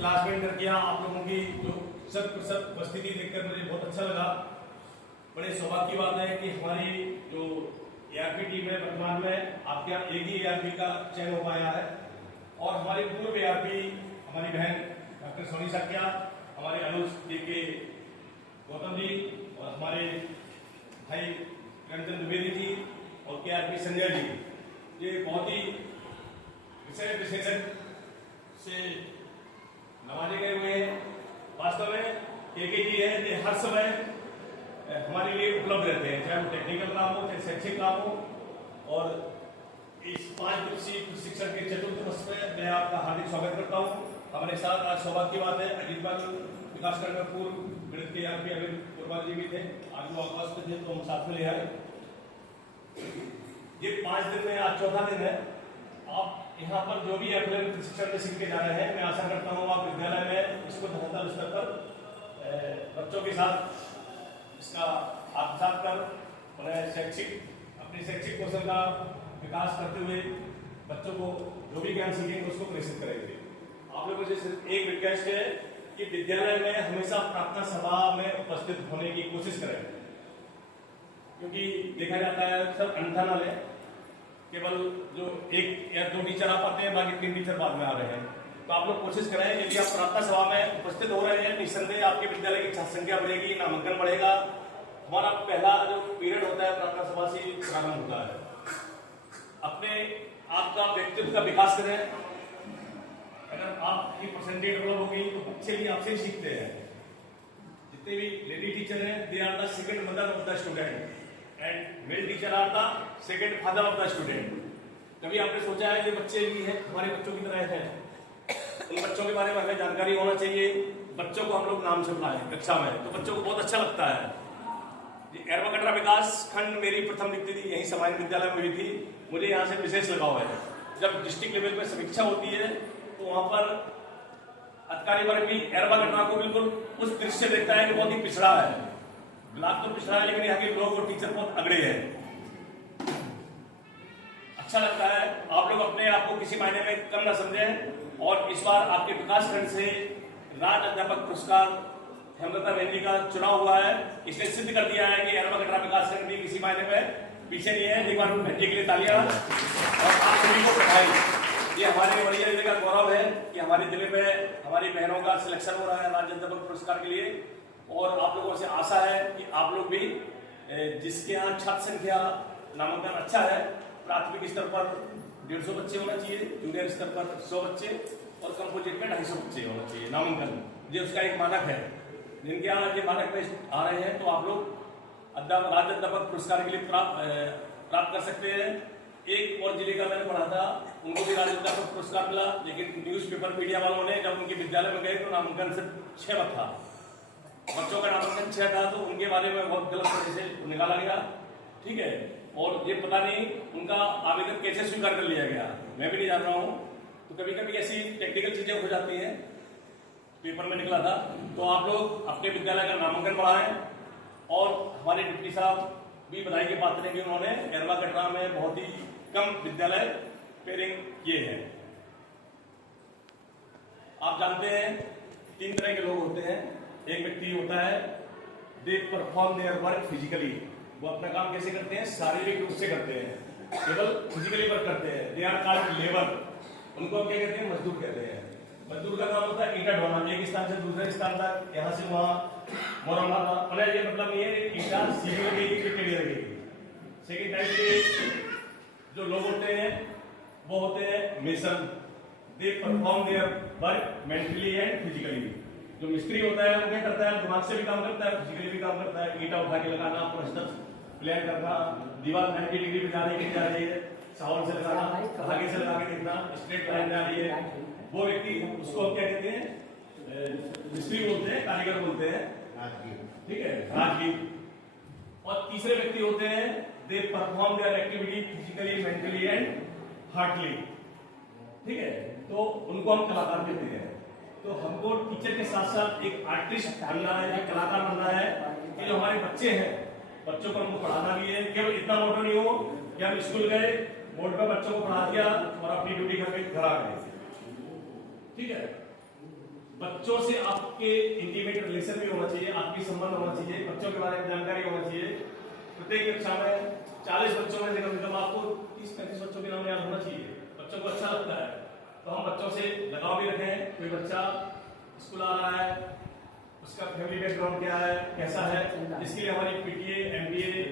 Class में enter किया। आप लोगों की जो शत प्रतिशत उपस्थिति देखकर मुझे बहुत अच्छा लगा। बड़े सौभाग्य की बात है कि हमारी जो एआरपी टीम है वर्तमान में आपके यहाँ एक ही एआरपी का चयन हो पाया है और हमारी पूर्व एआरपी हमारी बहन डॉक्टर सोनी साक्या, हमारे अनुज के गौतम जी और हमारे भाई रंजन द्विवेदी जी और केआरपी संजय जी, ये बहुत ही विषय विशेषज्ञ से नवाजे गए हुए हैं। वास्तव में के जी है ये हर समय हमारे लिए उपलब्ध रहते हैं, चाहे वो टेक्निकल काम हो चाहे शैक्षिक काम हो। और इस 5 दिवसीय प्रशिक्षण के चतुर्थ वर्ष में मैं आपका हार्दिक स्वागत करता हूँ। हमारे साथ आज सौभाग्य की बात है अजीत बाबू विकासखंड में पूर्व गणित के एआरपी अमित कुरबान जी भी थे। आज वो अवकाश पे थे तो हम साथ में ले आए। ये 5 दिन में आज चौथा दिन है। आप यहाँ पर जो भी अप्लाई प्रशिक्षण में सीख के जा रहे हैं, मैं आशा करता हूँ आप विद्यालय में इसको धरातल स्तर पर बच्चों के साथ इसका आत्मसात कर उन्हें अपने शैक्षिक कौशल का विकास करते हुए बच्चों को जो भी ज्ञान सीखेंगे उसको प्रेषित करेंगे। आप लोगों से सिर्फ एक रिक्वेस्ट है कि विद्यालय में हमेशा प्रार्थना सभा में उपस्थित होने की कोशिश करें, क्योंकि देखा जाता है सब अंधा ना ले, केवल जो 1 या 2 टीचर आ पाते हैं, बाकी 3 टीचर बाद में आ रहे हैं। तो आप लोग कोशिश करें, यदि आप प्रार्थना सभा में उपस्थित हो रहे हैं निस्संदेह आपके विद्यालय की छात्र संख्या बढ़ेगी, नामांकन बढ़ेगा। हमारा पहला जो पीरियड होता है प्रार्थना सभा से प्रारंभ होता है। अपने आपका व्यक्तित्व का विकास करें। अगर आपकी परसेंटेज डेवलप होगी तो बच्चे भी आपसे सीखते हैं। जितने भी लेडी टीचर हैं they are the second mother of the student and male teacher are the second father of the student. कभी आपने सोचा है ये बच्चे भी हैं हमारे बच्चों की तरह हैं, उन बच्चों के बारे में हमें जानकारी होना चाहिए। बच्चों को हम लोग नाम से बुलाएं कक्षा में तो बच्चों को बहुत अच्छा लगता है। एरवा कटरा विकास खंड मेरी प्रथम नियुक्ति थी, यही सामान्य विद्यालय में हुई थी। मुझे यहाँ से विशेष लगाव है। जब डिस्ट्रिक्ट लेवल पर समीक्षा होती है तो वहां पर अधिकारी वर्ग भी एरवा कटरा को बिल्कुल उस दृश्य देखता है कि बहुत ही पिछड़ा है। ब्लॉक तो पिछड़ा है लेकिन यहाँ के लोग और टीचर बहुत अगड़े हैं। अच्छा लगता है। आप लोग अपने आप को किसी मायने में कम ना समझें। और इस बार आपके विकास खंड से राज्य अध्यापक पुरस्कार हेमलता बहन जी का चुनाव हुआ है। इसने सिद्ध कर दिया है कि एरवा कटरा विकास खंड भी किसी मायने में पीछे नहीं है। एक बार बहन जी के लिए तालियां और आप सभी को बधाई। ये हमारे बड़िया जिले का गौरव है कि हमारे जिले में हमारी बहनों का सिलेक्शन हो रहा है राज्य अध्यापक पुरस्कार के लिए। और आप लोगों से आशा है कि आप लोग भी जिसके यहाँ छात्र संख्या नामांकन अच्छा है, प्राथमिक स्तर पर 150 बच्चे होना चाहिए, जूनियर स्तर पर 100 बच्चे और कंपोजिट में 250 बच्चे होना चाहिए नामांकन। ये उसका एक मानक है। जिनके यहाँ ये मानक में आ रहे हैं तो आप लोग राज्य अध्यापक पुरस्कार के लिए प्राप्त कर सकते हैं। एक और जिले का मैंने पढ़ा था, उनको भी राज्य अध्यापक पुरस्कार मिला, लेकिन न्यूज़पेपर मीडिया वालों ने जब उनके विद्यालय में गए तो नामांकन सिर्फ 6 था। बच्चों का नामांकन 6 था तो उनके बारे में बहुत गलत तरीके से निकाला गया। ठीक है, और ये पता नहीं उनका आवेदन कैसे स्वीकार कर लिया गया, मैं भी नहीं जान रहा हूँ। तो कभी कभी ऐसी टेक्निकल चीजें हो जाती हैं, पेपर में निकला था। तो आप लोग अपने विद्यालय का नामांकन बढ़ाएं। और हमारे डिप्टी साहब भी बधाई के पात्र हैं कि उन्होंने एरवा कटरा में बहुत ही कम विद्यालय पेयरिंग किए हैं। आप जानते हैं 3 तरह के लोग होते हैं। एक व्यक्ति होता है दे परफॉर्म देयर वर्क फिजिकली, वो अपना काम कैसे करते हैं, शारीरिक रूप से करते हैं, केवल फिजिकली वर्क करते हैं। दे आर कॉल्ड लेबर, उनको हम क्या कहते हैं, मजदूर कहते हैं। मजदूर का काम होता है ईंटा ढोना, एक स्थान से दूसरे स्थान तक, यहाँ से वहाँ मोरना था। ये मतलब नहीं है ईंटा सीधी लगेगी कि टेढ़ी लगेगी। सेकेंड टाइप के जो लोग होते हैं वो होते हैं mason, they perform their work mentally and physically. जो मिस्त्री होता है वो क्या करता है, दिमाग से भी काम करता है, फिजिकली भी काम करता है। ईंटा उठा के लगाना, प्लास्टर प्लान करना, दीवार 90 डिग्री पे जा रही है, सावन से लगाना, धागे से लगा के देखना, स्ट्रेट लाइन जा रही है, वो व्यक्ति उसको क्या कहते हैं, मिस्त्री बोलते हैं, कारीगर बोलते हैं, ठीक है, राजगीर। और तीसरे व्यक्ति होते हैं they perform their activity physically mentally and heartly. ठीक है, तो उनको हम कलाकार कहते हैं। तो हमको टीचर के साथ साथ एक आर्टिस्ट बनना है, एक कलाकार बनना है कि जो हमारे बच्चे हैं, बच्चों को हमको पढ़ाना भी है। केवल इतना मोटो नहीं हो कि हम स्कूल गए, बोर्ड पर बच्चों को पढ़ा दिया और अपनी ड्यूटी करके घर आ गए। ठीक है, बच्चों से आपके इंटीमेट रिलेशन भी होना चाहिए, आपकी संबंध होना चाहिए, बच्चों के बारे में जानकारी होना चाहिए। प्रत्येक कक्षा में 40 बच्चों में से कम से कम आपको 30-35 बच्चों के नाम याद होना चाहिए। बच्चों को अच्छा लगता है तो हम बच्चों से लगाव भी रखें। कोई बच्चा स्कूल आ रहा है, उसका फैमिली बैकग्राउंड क्या है, कैसा है, इसके लिए हमारी पीटीए एमबीए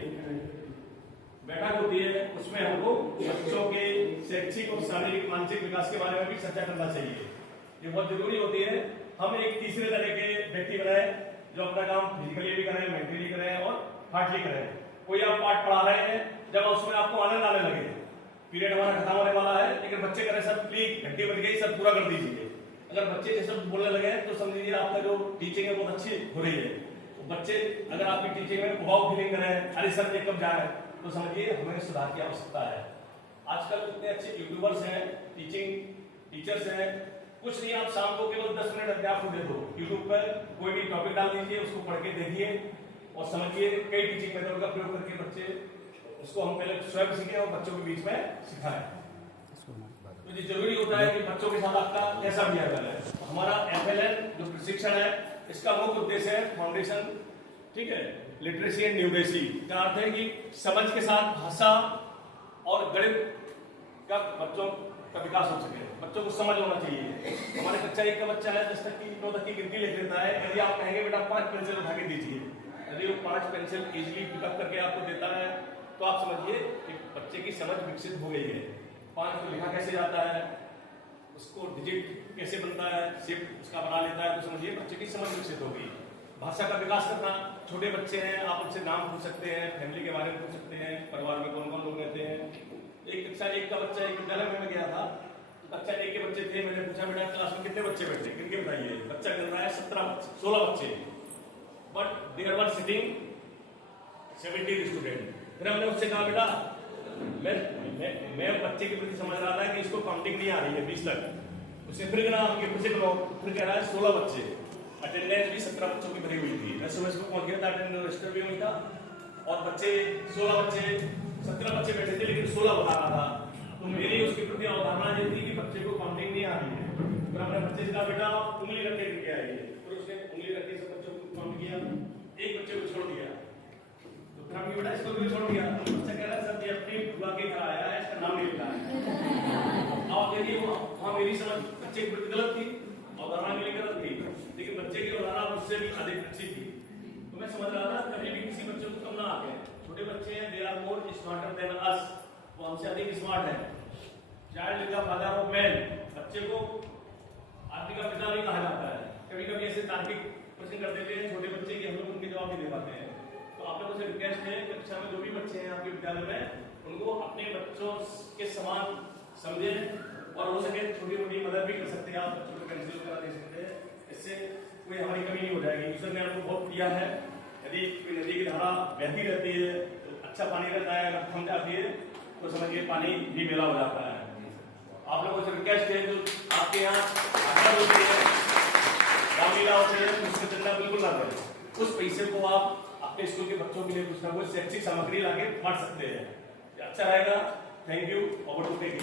बैठक होती है। उसमें हमको बच्चों के शैक्षिक और शारीरिक मानसिक विकास के बारे में भी चर्चा करना चाहिए। ये बहुत जरूरी होती है। हम एक तीसरे तरह के व्यक्ति बनाए जो अपना काम फिजिकली भी करें, मेंटली करें और हार्टली करें। कोई आप पाठ पढ़ा रहे हैं, जब उसमें आपको आनंद आने लगे, पीरियड हमारा खत्म होने वाला है, लेकिन बच्चे करें सब क्लिक घंटी बज गई, सब पूरा कर दीजिए। अगर बच्चे ये सब बोलने लगे तो समझिए आपका जो टीचिंग है बहुत अच्छी हो रही है। तो बच्चे अगर आपकी टीचिंग में वाव फीलिंग करें, अरे सर ये कब जाए, तो समझिए हमें सुधार की आवश्यकता है। आजकल इतने अच्छे यूट्यूबर्स हैं, टीचर्स हैं, कुछ नहीं, आप शाम को केवल 10 मिनट अध्याप दे दो, यूट्यूब पर कोई भी टॉपिक डाल दीजिए, उसको पढ़ के देखिए और समझिए। कई टीचिंग मेथड का प्रयोग करके बच्चे उसको हम पहले स्वयं सीखें और बच्चों के बीच में सिखाएं। तो ये जरूरी होता है कि बच्चों के साथ आपका कैसा बिहेवियर है। हमारा एफएलएन जो प्रशिक्षण है, इसका मुख्य उद्देश्य है फाउंडेशन, ठीक है, लिटरेसी एंड न्यूमरेसी का अर्थ है कि समझ के साथ भाषा और गणित का बच्चों का विकास हो सके। बच्चों को समझ होना चाहिए। हमारे कक्षा 1 का बच्चा है, जब तक कि 9 तक की गिनती लिख लेता है, यदि आप कहेंगे बेटा 5 पेंसिल उठा के दीजिए, यदि वो 5 पेंसिल इजीली पिकअप करके आपको देता है तो आप समझिए कि बच्चे की समझ विकसित हो गई है। 5 को लिखा कैसे जाता है, उसको डिजिट कैसे बनता है, शेप उसका बना लेता है, तो समझिए बच्चे की समझ विकसित हो गई। भाषा का विकास करना, छोटे बच्चे हैं, आप उनसे नाम पूछ सकते हैं, फैमिली के बारे में पूछ सकते हैं, परिवार में कौन कौन लोग रहते हैं। एक कक्षा 1 का बच्चा एक विद्यालय में गया था, कक्षा 1 के बच्चे थे, मैंने पूछा बेटा क्लास में कितने बच्चे बैठे, किनके बताइए, बच्चा कह रहा है 16 बच्चे, but there were sitting 70 student. फिर हमने उससे कहा बेटा मैं बच्चे के प्रति समझ रहा था कि इसको काउंटिंग नहीं आ रही है 20 तक। उसे फिर कहा फिर कह रहा है 16 बच्चे, अटेंडेंस भी 17 बच्चों की भरी हुई थी। मैं सुबह को पहुंच गया था, अटेंडेंस रजिस्टर भी हुई था और बच्चे 16 बच्चे 17 बच्चे बैठे थे, लेकिन 16 बता रहा था। तो मेरी उसके प्रति अवधारणा ये थी कि बच्चे को काउंटिंग नहीं आ रही है। फिर हमने बच्चे से कहा बेटा उंगली रख के आइए, फिर उसने उंगली रख के सब बच्चों को काउंट किया, एक बच्चे को छोड़ दिया। तो फिर हमने बेटा इसको भी छोड़ दिया। बच्चा कह रहा है सर ये अपनी बुआ के घर आया है, इसका नाम नहीं लिखा है। अब यदि वहाँ मेरी समझ बच्चे की प्रति गलत थी, अवधारणा मेरी गलत थी, लेकिन बच्चे की अवधारणा मुझसे भी अधिक अच्छी थी। तो मैं समझ रहा था कभी भी किसी बच्चे को कम ना आके, छोटे बच्चे हैं, they are more smarter than us, वो हमसे अधिक स्मार्ट है। Child is the father of man, बच्चे को आदमी का पिता भी कहा जाता है। कभी कभी ऐसे तार्किक प्रश्न कर देते हैं छोटे बच्चे कि हम लोग उनके जवाब नहीं दे पाते हैं। तो आप लोगों से रिक्वेस्ट है कक्षा में जो भी बच्चे हैं आपके विद्यालय में, उनको अपने बच्चों के समान समझें और हो सके छोटी मोटी मदद भी कर सकते हैं, आप बच्चों को पेंसिल वगैरह दे सकते हैं, इससे कोई हमारी कमी नहीं हो जाएगी। ईश्वर ने आपको बहुत दिया है, यदि कोई नदी की धारा बहती रहती है तो अच्छा पानी रहता है, अगर थम जाती है तो समझिए पानी भी मेला हो जाता है। आप लोगों से रिक्वेस्ट है जो आपके यहाँ होती है, रामलीला होती है, उससे चंदा बिल्कुल ना करें। उस पैसे को आप अपने स्कूल के बच्चों के लिए कुछ ना कुछ शैक्षिक सामग्री लाके बांट सकते हैं, अच्छा रहेगा। Thank you. Over to take.